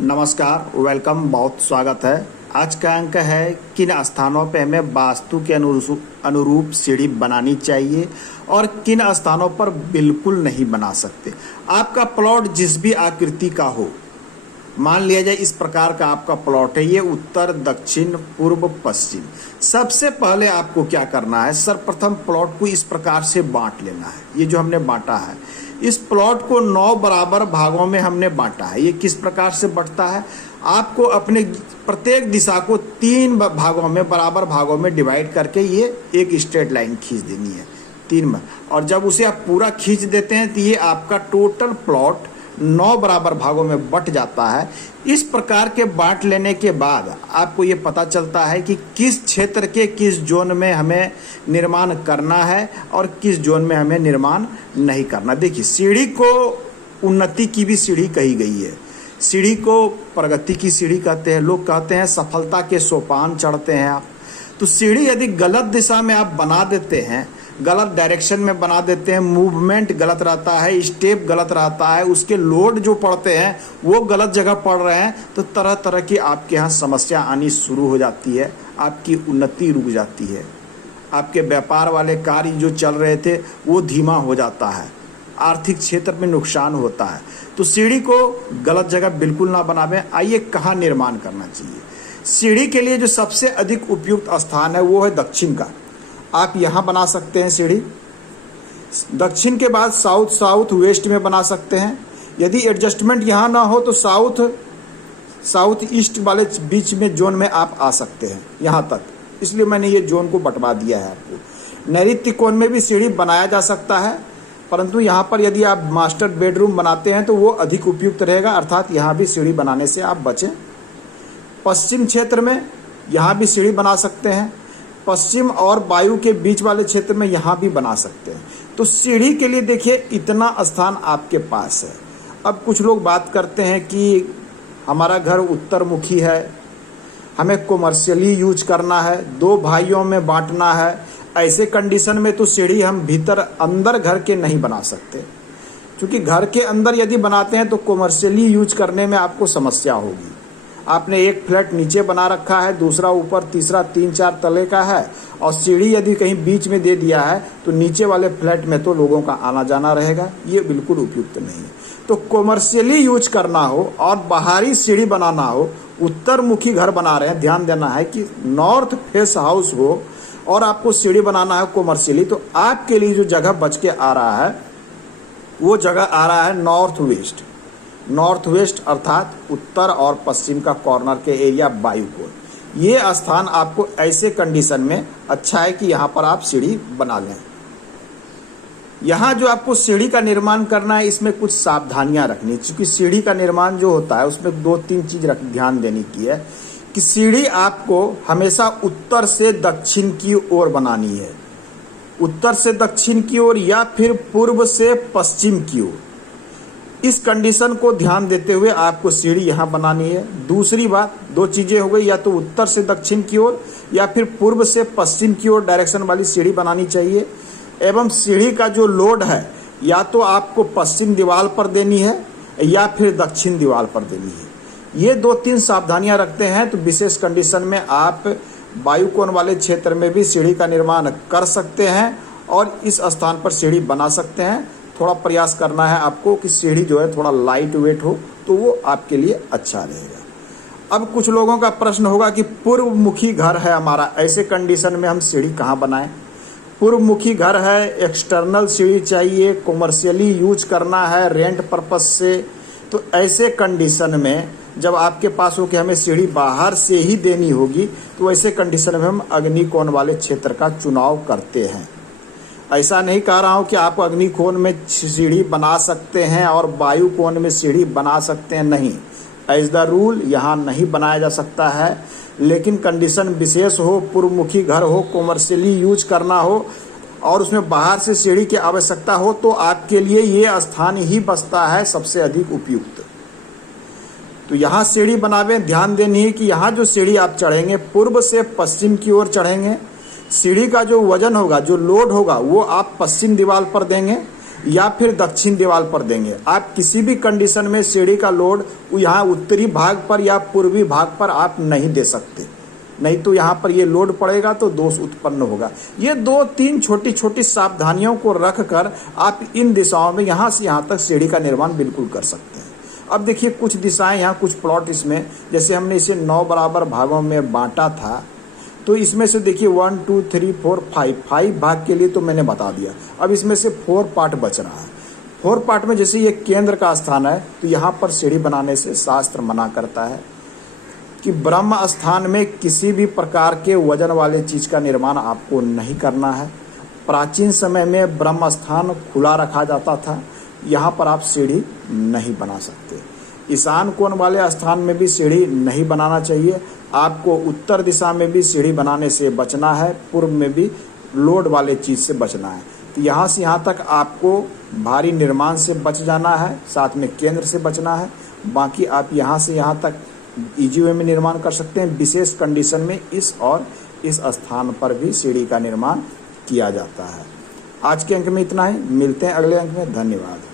नमस्कार, वेलकम, बहुत स्वागत है। आज का अंक है किन स्थानों पे हमें वास्तु के अनुरूप सीढ़ी बनानी चाहिए और किन स्थानों पर बिल्कुल नहीं बना सकते। आपका प्लॉट जिस भी आकृति का हो, मान लिया जाए इस प्रकार का आपका प्लॉट है, ये उत्तर, दक्षिण, पूर्व, पश्चिम। सबसे पहले आपको क्या करना है, सर्वप्रथम प्लॉट को इस प्रकार से बांट लेना है। ये जो हमने बांटा है, इस प्लॉट को 9 बराबर भागों में हमने बांटा है। ये किस प्रकार से बढ़ता है, आपको अपने प्रत्येक दिशा को 3 भागों में, बराबर भागों में डिवाइड करके ये एक स्ट्रेट लाइन खींच देनी है 3 में। और जब उसे आप पूरा खींच देते हैं तो ये आपका टोटल प्लॉट 9 बराबर भागों में बट जाता है। इस प्रकार के बांट लेने के बाद आपको ये पता चलता है कि किस क्षेत्र के किस जोन में हमें निर्माण करना है और किस जोन में हमें निर्माण नहीं करना। देखिए, सीढ़ी को उन्नति की भी सीढ़ी कही गई है, सीढ़ी को प्रगति की सीढ़ी कहते हैं। लोग कहते हैं सफलता के सोपान चढ़ते हैं आप। तो सीढ़ी यदि गलत दिशा में आप बना देते हैं, गलत डायरेक्शन में बना देते हैं, मूवमेंट गलत रहता है, स्टेप गलत रहता है, उसके लोड जो पड़ते हैं वो गलत जगह पड़ रहे हैं, तो तरह तरह की आपके यहाँ समस्या आनी शुरू हो जाती है। आपकी उन्नति रुक जाती है, आपके व्यापार वाले कार्य जो चल रहे थे वो धीमा हो जाता है, आर्थिक क्षेत्र में नुकसान होता है। तो सीढ़ी को गलत जगह बिल्कुल ना बनावें। आइए कहाँ निर्माण करना चाहिए। सीढ़ी के लिए जो सबसे अधिक उपयुक्त स्थान है वो है दक्षिण का। आप यहाँ बना सकते हैं सीढ़ी। दक्षिण के बाद साउथ वेस्ट में बना सकते हैं। यदि एडजस्टमेंट यहाँ ना हो तो साउथ ईस्ट वाले बीच में जोन में आप आ सकते हैं यहाँ तक, इसलिए मैंने ये जोन को बंटवा दिया है आपको। नैऋत्य कोण में भी सीढ़ी बनाया जा सकता है, परंतु यहाँ पर यदि आप मास्टर बेडरूम बनाते हैं तो वो अधिक उपयुक्त रहेगा, अर्थात यहाँ भी सीढ़ी बनाने से आप बचें। पश्चिम क्षेत्र में यहाँ भी सीढ़ी बना सकते हैं, पश्चिम और वायु के बीच वाले क्षेत्र में यहाँ भी बना सकते हैं। तो सीढ़ी के लिए देखिए इतना स्थान आपके पास है। अब कुछ लोग बात करते हैं कि हमारा घर उत्तर मुखी है, हमें कॉमर्शियली यूज करना है, 2 भाइयों में बांटना है। ऐसे कंडीशन में तो सीढ़ी हम भीतर अंदर घर के नहीं बना सकते, क्योंकि घर के अंदर यदि बनाते हैं तो कॉमर्शियली यूज करने में आपको समस्या होगी। आपने एक फ्लैट नीचे बना रखा है, दूसरा ऊपर, तीसरा 3-4 तले का है, और सीढ़ी यदि कहीं बीच में दे दिया है तो नीचे वाले फ्लैट में तो लोगों का आना जाना रहेगा। ये बिल्कुल उपयुक्त नहीं है। तो कॉमर्शियली यूज करना हो और बाहरी सीढ़ी बनाना हो, उत्तर मुखी घर बना रहे हैं, ध्यान देना है कि नॉर्थ फेस हाउस हो और आपको सीढ़ी बनाना है कॉमर्शियली, तो आपके लिए जो जगह बच के आ रहा है वो जगह आ रहा है नॉर्थ वेस्ट, अर्थात उत्तर और पश्चिम का कॉर्नर के एरिया, वायु कोण। ये स्थान आपको ऐसे कंडीशन में अच्छा है कि यहाँ पर आप सीढ़ी बना लें। यहाँ जो आपको सीढ़ी का निर्माण करना है, इसमें कुछ सावधानियां रखनी, क्योंकि सीढ़ी का निर्माण जो होता है उसमें 2-3 चीज ध्यान देने की है कि सीढ़ी आपको हमेशा उत्तर से दक्षिण की ओर बनानी है, उत्तर से दक्षिण की ओर या फिर पूर्व से पश्चिम की ओर। इस कंडीशन को ध्यान देते हुए आपको सीढ़ी यहाँ बनानी है। दूसरी बात, 2 चीजें हो गई, या तो उत्तर से दक्षिण की ओर या फिर पूर्व से पश्चिम की ओर डायरेक्शन वाली सीढ़ी बनानी चाहिए। एवं सीढ़ी का जो लोड है या तो आपको पश्चिम दीवार पर देनी है या फिर दक्षिण दीवार पर देनी है। ये 2-3 सावधानियां रखते हैं तो विशेष कंडीशन में आप वायु कोण वाले क्षेत्र में भी सीढ़ी का निर्माण कर सकते हैं और इस स्थान पर सीढ़ी बना सकते हैं। थोड़ा प्रयास करना है आपको कि सीढ़ी जो है थोड़ा लाइट वेट हो, तो वो आपके लिए अच्छा रहेगा। अब कुछ लोगों का प्रश्न होगा कि पूर्व मुखी घर है हमारा, ऐसे कंडीशन में हम सीढ़ी कहाँ बनाएं। पूर्व मुखी घर है, एक्सटर्नल सीढ़ी चाहिए, कॉमर्शियली यूज करना है, रेंट पर्पस से, तो ऐसे कंडीशन में जब आपके पास हो कि हमें सीढ़ी बाहर से ही देनी होगी, तो ऐसे कंडीशन में हम अग्निकोण वाले क्षेत्र का चुनाव करते हैं। ऐसा नहीं कह रहा हूं कि आप अग्निकोण में सीढ़ी बना सकते हैं और वायु कोण में सीढ़ी बना सकते हैं, नहीं, एज द रूल यहाँ नहीं बनाया जा सकता है। लेकिन कंडीशन विशेष हो, पूर्वमुखी घर हो, कॉमर्शियली यूज करना हो और उसमें बाहर से सीढ़ी की आवश्यकता हो, तो आपके लिए ये स्थान ही बचता है सबसे अधिक उपयुक्त। तो यहाँ सीढ़ी बनावे, ध्यान देनी है कि यहाँ जो सीढ़ी आप चढ़ेंगे पूर्व से पश्चिम की ओर चढ़ेंगे। सीढ़ी का जो वजन होगा, जो लोड होगा, वो आप पश्चिम दीवार पर देंगे। या फिर दक्षिण दीवार पर देंगे। आप किसी भी कंडीशन में सीढ़ी का लोड यहाँ उत्तरी भाग पर या पूर्वी भाग पर आप नहीं दे सकते, नहीं तो यहाँ पर ये लोड पड़ेगा तो दोष उत्पन्न होगा। ये 2-3 छोटी छोटी सावधानियों को रख कर आप इन दिशाओं में यहाँ से यहाँ तक सीढ़ी का निर्माण बिल्कुल कर सकते हैं। अब देखिए कुछ दिशाएं यहाँ, कुछ प्लॉट इसमें, जैसे हमने इसे 9 बराबर भागों में बांटा था, तो इसमें से देखिए 1 2 3 4 5 भाग के लिए तो मैंने बता दिया। अब इसमें से 4 पार्ट बच रहा है। 4 पार्ट में जैसे ये केंद्र का स्थान है, तो यहाँ पर सीढ़ी बनाने से शास्त्र मना करता है कि ब्रह्म स्थान में किसी भी प्रकार के वजन वाले चीज का निर्माण आपको नहीं करना है। प्राचीन समय में ब्रह्म स्थान खुला रखा जाता था, यहाँ पर आप सीढ़ी नहीं बना सकते। ईशान कोण वाले स्थान में भी सीढ़ी नहीं बनाना चाहिए। आपको उत्तर दिशा में भी सीढ़ी बनाने से बचना है, पूर्व में भी लोड वाले चीज से बचना है। तो यहाँ से यहाँ तक आपको भारी निर्माण से बच जाना है, साथ में केंद्र से बचना है। बाकी आप यहाँ से यहाँ तक इजी वे में निर्माण कर सकते हैं। विशेष कंडीशन में इस और इस स्थान पर भी सीढ़ी का निर्माण किया जाता है। आज के अंक में इतना ही, मिलते हैं अगले अंक में। धन्यवाद।